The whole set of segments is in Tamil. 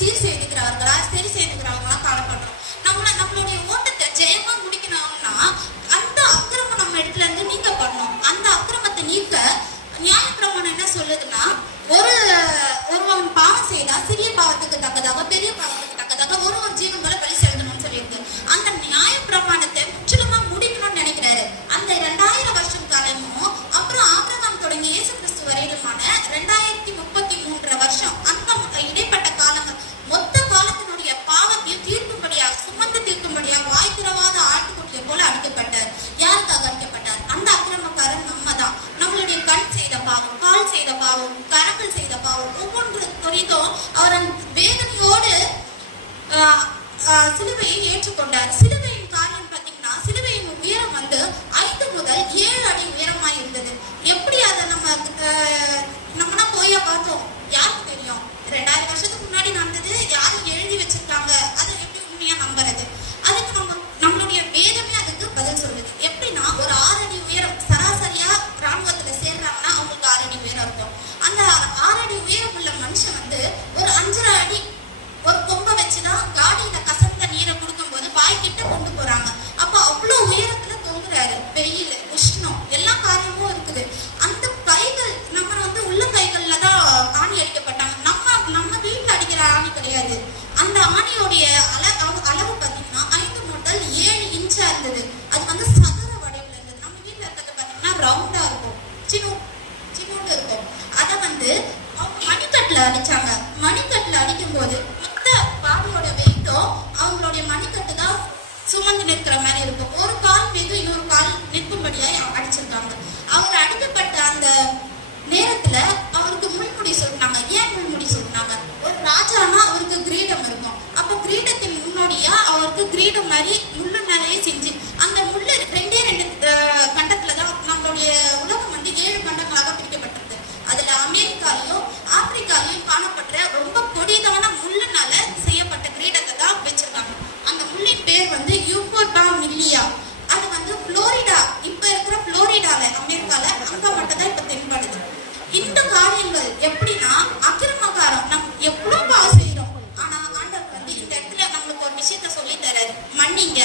வழிநடத்தும் போது நம்ம நம்மளே கரங்கள் செய்த பாவம். ஒவ்வொன்று குறித்தும் அவர் அந்த வேதனையோடு ஆஹ், சிலுவையை ஏற்றுக்கொண்டார். சிலுவை அந்த அள அளவு- அளவு பார்த்தீங்கன்னா ஐந்து முதல் ஏழு இன்ச்சா இருந்தது. அது வந்து சதுர வடிவில் இருந்தது. நம்ம வீட்டில் இருக்கிறது பார்த்தீங்கன்னா ரவுண்டா இருக்கும். சின்ன சின்னோண்டு இருக்கும். அதை வந்து அவங்க மணிக்கட்டில் அடிச்சாங்க. மணிக்கட்டில் அடிக்கும் போது மொத்த பாடியோட வெயிட்டும் அவங்களுடைய மணிக்கட்டு தான் சுமந்து நிற்கிற மாதிரி இருக்கும். ஒரு கால் மீது இன்னொரு அவருக்கு கிரீடம் மாதிரி முள்ளு மேலேயே செஞ்சு அந்த முள்ளு ரெண்டே ரெண்டு கண்டத்துல தான் நம்மளுடைய உலகம் வந்து ஏழு கண்டங்களாக பிரிக்கப்பட்டிருக்கு. அதுல அமெரிக்காலையும் ஆப்பிரிக்காலையும் காணப்படுற ரொம்ப கொடிதான மன்னிங்க.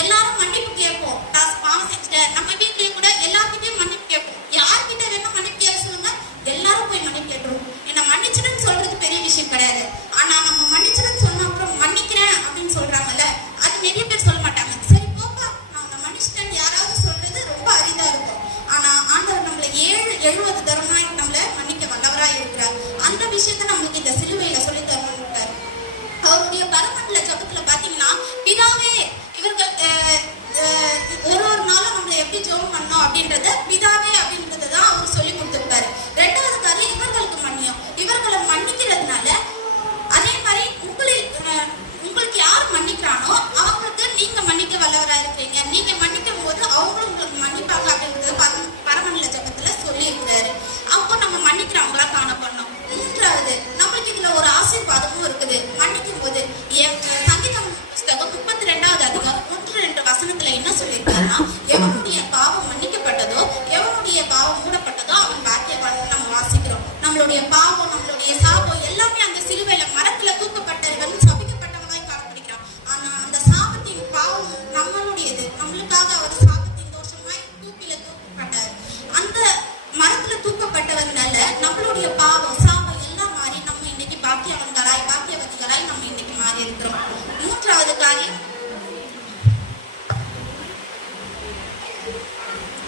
எல்லாரும் மன்னிப்பு கேட்போம். நான் பாவம் செஞ்சுட்டேன் நம்ம வீட்லயும் கூட எல்லார்கிட்டயும் மன்னிப்பு கேட்போம். யார்கிட்ட வேணும் மன்னிப்பு கேட்க சொல்லுங்க. எல்லாரும் போய் மன்னிப்பு கேட்டுரும் என்ன மன்னிச்சிடன்னு சொல்றது பெரிய விஷயம் கிடையாது. ஆனா நம்ம மன்னிச்சிடுன்னு சொன்ன அப்புறம் மன்னிக்கிறேன் அப்படின்னு சொல்றாங்கல்ல அது நிறைய பேர் சொல்ல மாட்டாங்க. சரி போப்பா அவங்க உன்னை யாராவது சொல்றது ரொம்ப அரிதா இருக்கும். ஆனா ஆண்டவர் நம்மள ஏழு எழுபது தரமாய் நம்மள மன்னிக்க வல்லவராய் இருக்கிறார். அந்த விஷயத்த நம்மளுக்கு இந்த சிலுவையில சொல்லி தரணும் அவருடைய பரமண்டல ஜபத்துல அப்படின்னா பிதாவே இவர்கள் ஒரு ஒரு நாளும் நம்மளை எப்படி ஜோம் பண்ணோம்? அப்படின்றத பிதாவே அப்படின்னு சொல்லியிருக்காருன்னா எவனுடைய பாவம் மன்னிக்கப்பட்டதோ எவனுடைய பாவம் மூடப்பட்டதோ அவன் பாக்கியவான் நம்ம வாசிக்கிறோம். நம்மளுடைய பாவம் நம்மளுடைய சாபம் எல்லாமே அந்த சிலுவையில மரத்துல தூக்கப்பட்டவர்கள் சபிக்கப்பட்டவனாய் காணப்படுகிறான். ஆனா அந்த சாபத்தின் பாவம் நம்மளுடையது. நம்மளுக்காக அவர் சாபத்தின் தோஷமாய் தூக்கில தூக்கப்பட்டார். அந்த மரத்துல தூக்கப்பட்டவனால நம்மளுடைய பாவம் சாபம் எல்லாம் மாறி நம்ம இன்னைக்கு பாக்கியவன்களாய் பாக்கியவதிகளாய் நம்ம இன்னைக்கு மாறி இருக்கிறோம் மூன்றாவது காரியம்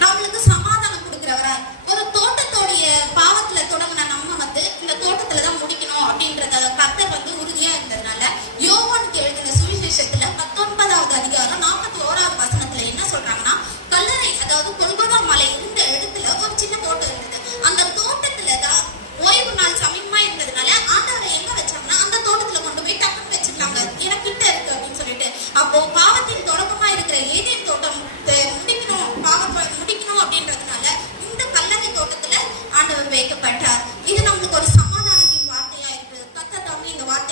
நம்மளுக்கு சமாதானம் கொடுக்கிறவரா ஒரு தோட்டத்தோடைய பாவத்துல தொடங்கின நம்ம வந்து இந்த தோட்டத்துல தான் முடிக்கணும் பக்தர் வந்து உறுதியா இருந்தார்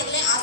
que le